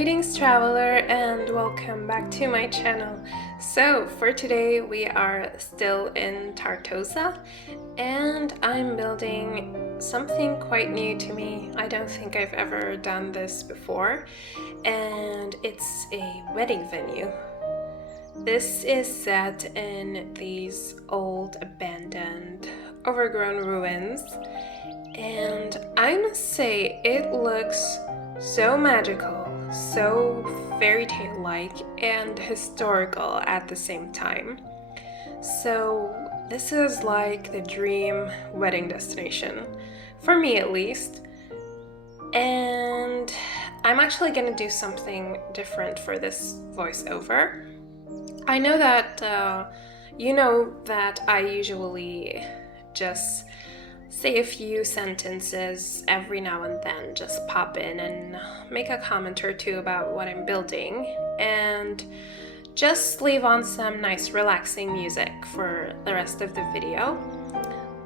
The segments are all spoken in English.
Greetings traveler and welcome back to my channel. So for today we are still in Tartosa and I'm building something quite new to me. I don't think I've ever done this before, and it's a wedding venue. This is set in these old abandoned overgrown ruins, and I must say it looks so magical, so fairy tale like, and historical at the same time. So this is like the dream wedding destination, for me at least. And I'm actually gonna do something different for this voiceover. I know that you know that I usually just say a few sentences every now and then, just pop in and make a comment or two about what I'm building and just leave on some nice relaxing music for the rest of the video.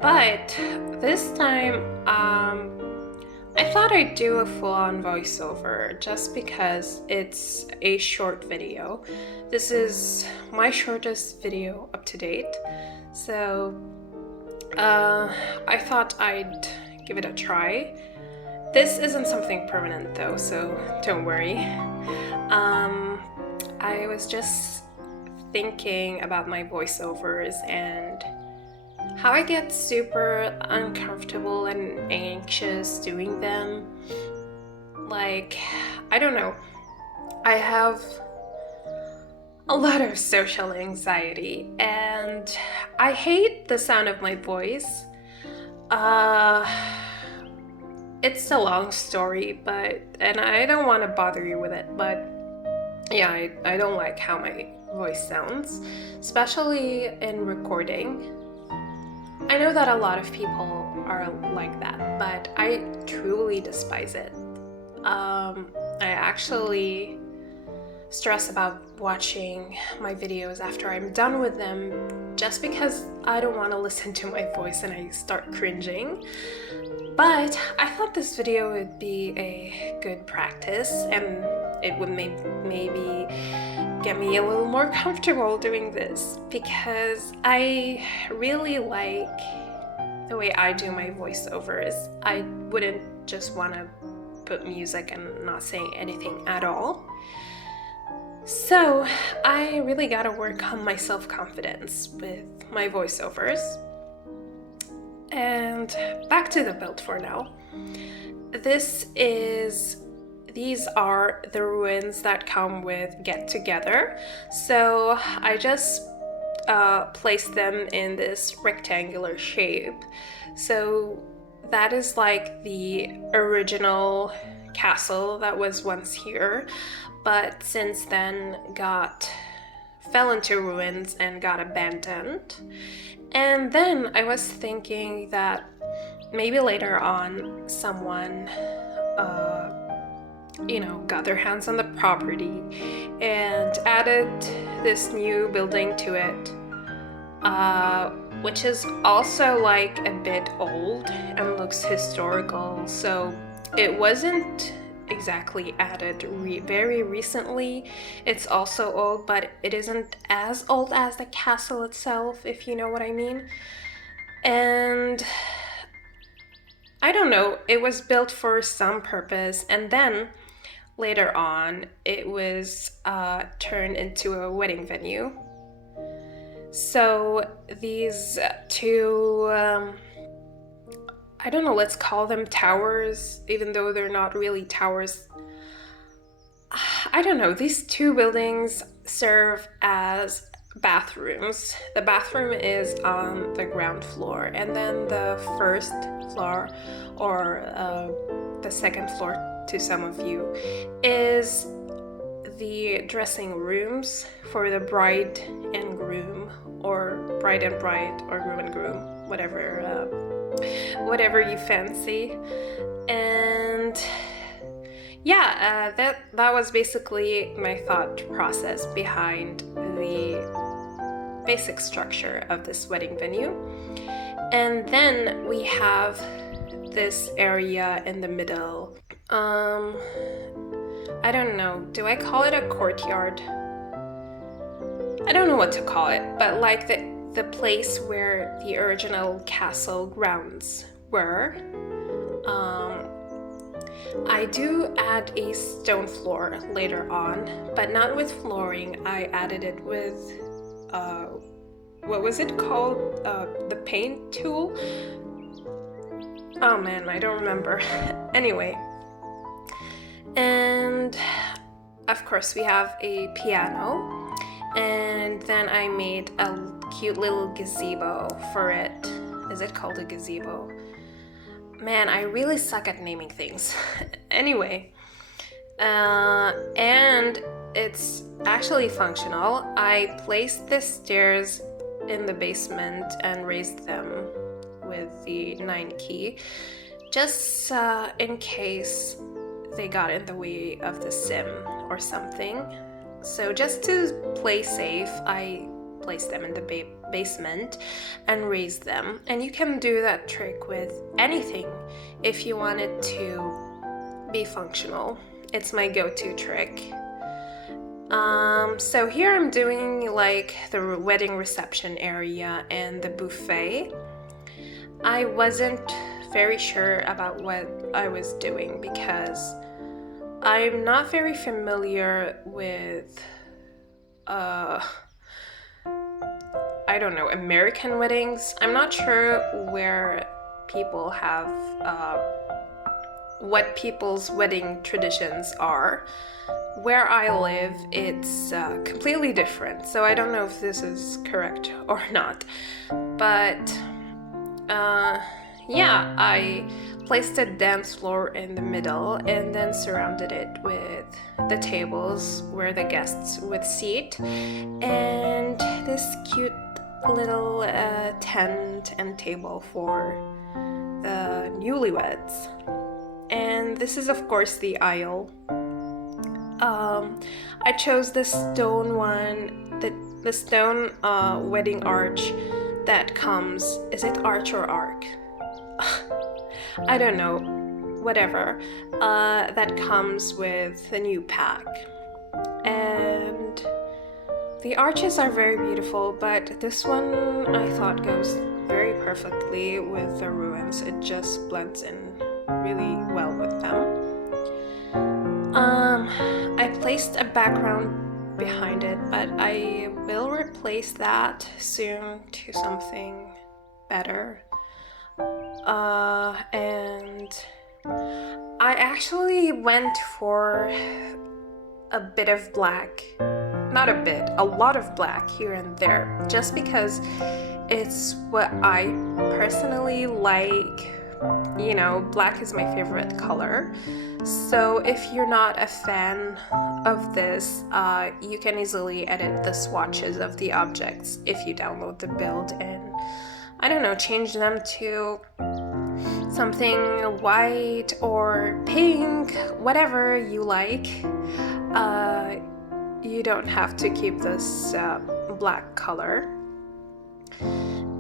But this time I thought I'd do a full-on voiceover just because it's a short video. This is my shortest video up to date, so I thought I'd give it a try. This isn't something permanent though, so don't worry. I was just thinking about my voiceovers and how I get super uncomfortable and anxious doing them. Like, I don't know. I have a lot of social anxiety and I hate the sound of my voice. It's a long story, and I don't want to bother you with it, but yeah, I don't like how my voice sounds, especially in recording. I know that a lot of people are like that, but I truly despise it. I actually stress about watching my videos after I'm done with them just because I don't want to listen to my voice and I start cringing. But I thought this video would be a good practice and it would maybe get me a little more comfortable doing this, because I really like the way I do my voiceovers. I wouldn't just want to put music and not say anything at all. So I really gotta work on my self-confidence with my voiceovers. And back to the build for now. These are the ruins that come with Get Together. So I just placed them in this rectangular shape. So that is like the original castle that was once here, but since then fell into ruins and got abandoned. And then I was thinking that maybe later on someone got their hands on the property and added this new building to it, which is also like a bit old and looks historical. So it wasn't exactly added very recently. It's also old, but it isn't as old as the castle itself, if you know what I mean. And I don't know, it was built for some purpose, and then later on it was turned into a wedding venue. So these two I don't know, let's call them towers, even though they're not really towers. I don't know, these two buildings serve as bathrooms. The bathroom is on the ground floor, and then the first floor, or the second floor to some of you, is the dressing rooms for the bride and groom, or bride and bride, or groom and groom, whatever you fancy. And yeah, that was basically my thought process behind the basic structure of this wedding venue. And then we have this area in the middle. I don't know, do I call it a courtyard? I don't know what to call it, but like the place where the original castle grounds were. I do add a stone floor later on, but not with flooring. I added it with, what was it called? The paint tool? Oh man, I don't remember. Anyway. And of course we have a piano. And then I made a cute little gazebo for it. Is it called a gazebo? Man, I really suck at naming things. Anyway, and it's actually functional. I placed the stairs in the basement and raised them with the 9 key, just in case they got in the way of the sim or something. So just to play safe, I placed them in the basement and raised them. And you can do that trick with anything if you want it to be functional. It's my go-to trick. So here I'm doing like the wedding reception area and the buffet. I wasn't very sure about what I was doing because I'm not very familiar with I don't know, American weddings. I'm not sure where people have what people's wedding traditions are. Where I live, it's completely different, so I don't know if this is correct or not. But yeah, I placed a dance floor in the middle and then surrounded it with the tables where the guests would sit, and this cute little tent and table for the newlyweds. And this is of course the aisle. I chose the stone one, the stone wedding arch that comes, is it arch or arc? I don't know, whatever, that comes with the new pack. And the arches are very beautiful, but this one I thought goes very perfectly with the ruins. It just blends in really well with them. I placed a background behind it, but I will replace that soon to something better. And I actually went for a bit of black, not a bit, a lot of black here and there, just because it's what I personally like. You know, black is my favorite color. So if you're not a fan of this, you can easily edit the swatches of the objects if you download the build and, I don't know, change them to something white or pink, whatever you like. You don't have to keep this black color.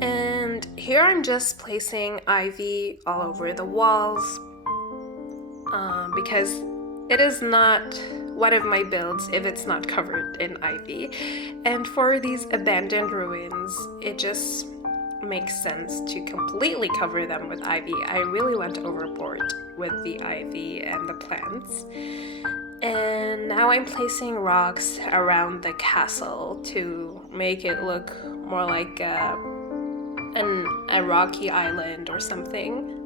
And here I'm just placing ivy all over the walls because it is not one of my builds if it's not covered in ivy. And for these abandoned ruins, it just makes sense to completely cover them with ivy. I really went overboard with the ivy and the plants. And now I'm placing rocks around the castle to make it look more like a rocky island or something.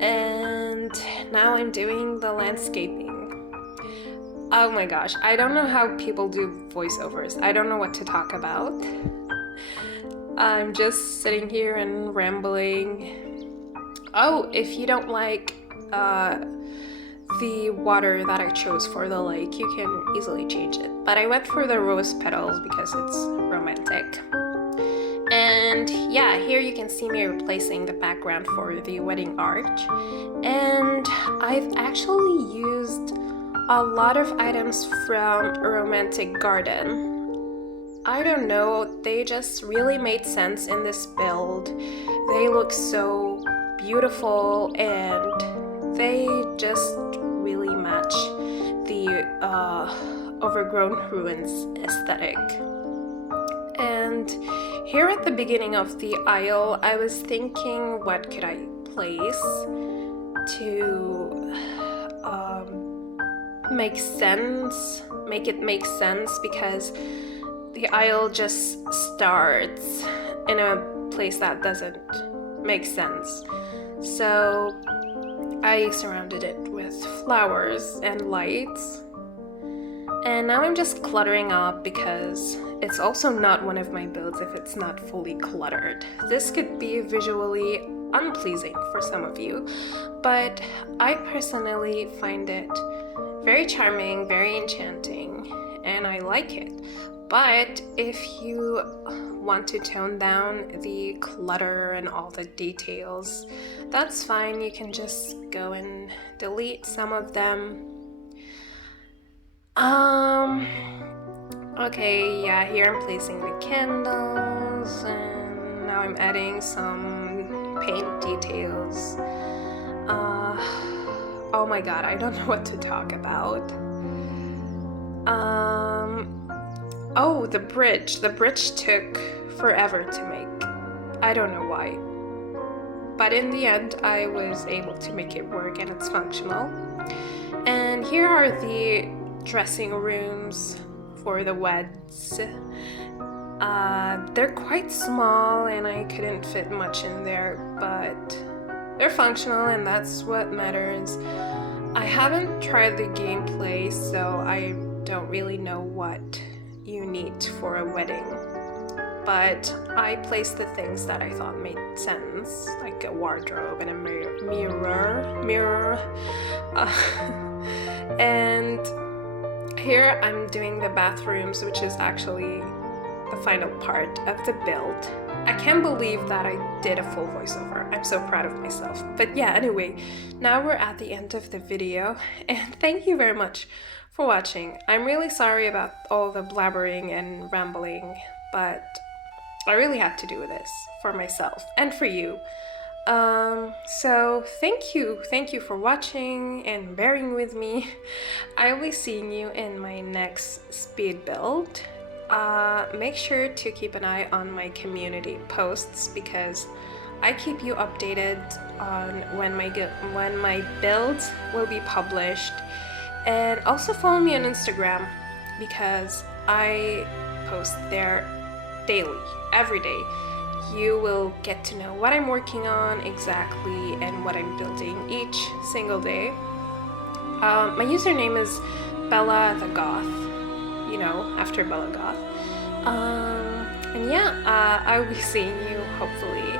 And now I'm doing the landscaping. Oh my gosh, I don't know how people do voiceovers. I don't know what to talk about. I'm just sitting here and rambling. Oh, if you don't like the water that I chose for the lake, you can easily change it. But I went for the rose petals because it's romantic. And yeah, here you can see me replacing the background for the wedding arch. And I've actually used a lot of items from a romantic garden. I don't know, they just really made sense in this build. They look so beautiful and they just really match the the Overgrown ruins aesthetic. And here at the beginning of the aisle, I was thinking, what could I place to make it make sense, because the aisle just starts in a place that doesn't make sense. So I surrounded it with flowers and lights, and now I'm just cluttering up because it's also not one of my builds if it's not fully cluttered. This could be visually unpleasing for some of you, but I personally find it very charming, very enchanting, and I like it. But if you want to tone down the clutter and all the details, that's fine. You can just go and delete some of them. Okay, yeah, here I'm placing the candles, and now I'm adding some paint details. Oh my god, I don't know what to talk about. Oh, the bridge. The bridge took forever to make. I don't know why. But in the end, I was able to make it work, and it's functional. And here are the dressing rooms for the weds. They're quite small, and I couldn't fit much in there, but they're functional, and that's what matters. I haven't tried the gameplay, so I don't really know what you need for a wedding, but I placed the things that I thought made sense, like a wardrobe and a mirror. And here I'm doing the bathrooms, which is actually the final part of the build. I can't believe that I did a full voiceover. I'm so proud of myself. But yeah, anyway, now we're at the end of the video, and thank you very much for watching. I'm really sorry about all the blabbering and rambling, but I really had to do this for myself and for you. So thank you for watching and bearing with me. I'll be seeing you in my next speed build. Make sure to keep an eye on my community posts, because I keep you updated on when my builds will be published. And also follow me on Instagram, because I post there daily, every day. You will get to know what I'm working on exactly and what I'm building each single day. My username is Bella the Goth, you know, after Bella Goth. And yeah, I'll be seeing you hopefully.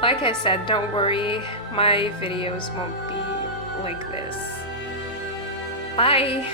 Like I said, don't worry, my videos won't be like this. Bye!